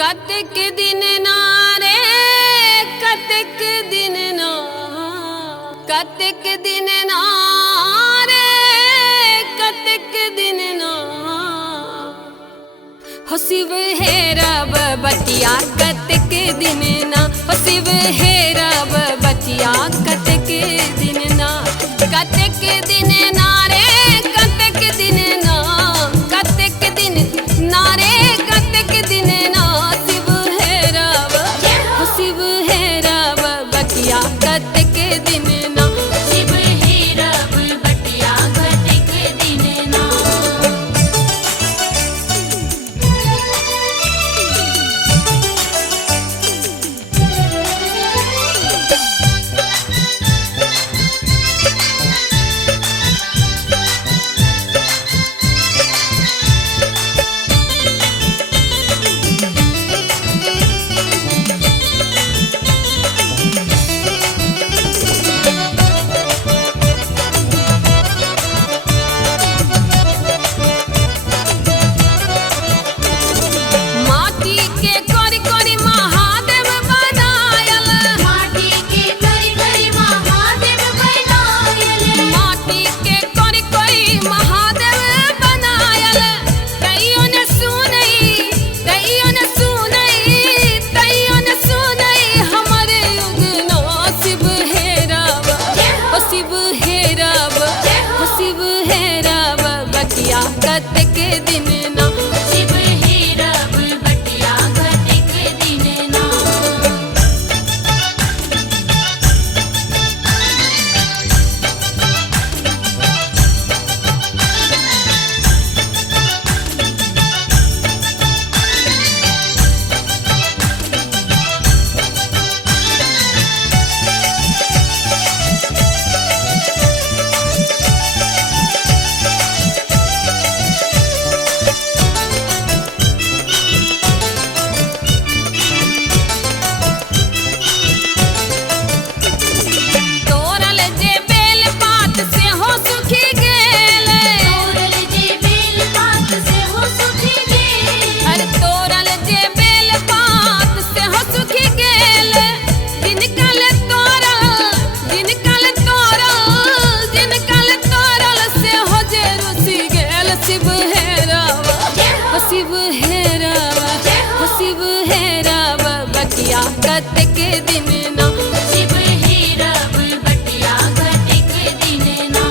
कतक दिन ना रे कतक दिन ना कतक दिन ना रे कतक दिन ना हो शिव हेरब बटिया कतक दिन ना हो शिव हेरब बटिया कतक दिन ना कतक दिन ना रे कतक दिन ना कतक दिन ना रे कतक दिन ना शिव हेरब हो शिव हेरब बटिया कतक दिन ना शिव हेरब बटिया कतक दिन ना माटी के करी करी महादेव बनायल माटी के करी करी महादेव बनायल माटी के करी करी महादेव बनायल कइयो ने सुनई हमरे उगना शिव हेरब हो शिव हेरब हो शिव हेरब बटिया कतक दिन ना शिव हेरब बटिया कतक दिन ना तोरल जे बेल पात से हो सुखी गेले तोरल जे बेल पात से हो सुखी गेल अरे तोरल जे बेल पात से हो सुखी गेले जिनकल तोरल से हो जे रुचि गेल शिव हेरब हो शिव हेरब हो शिव हेरब बटिया कतक दिन ना शिव हेरब बटिया कतक दिन ना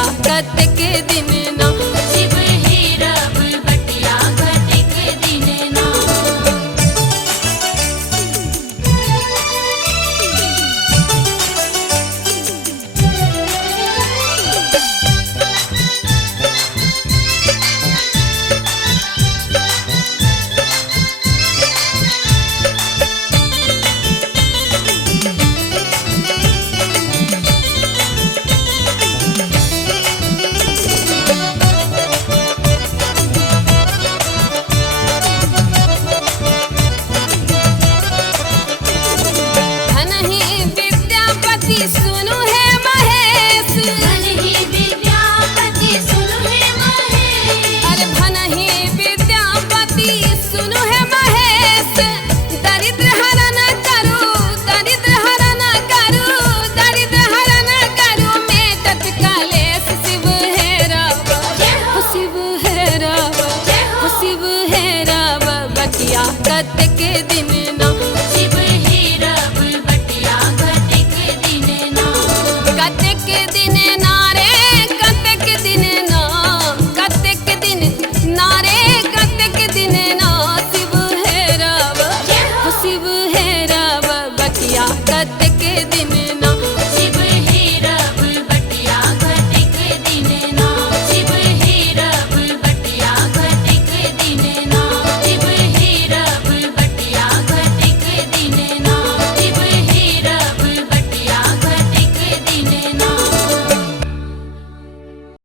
बतिया कतक दिन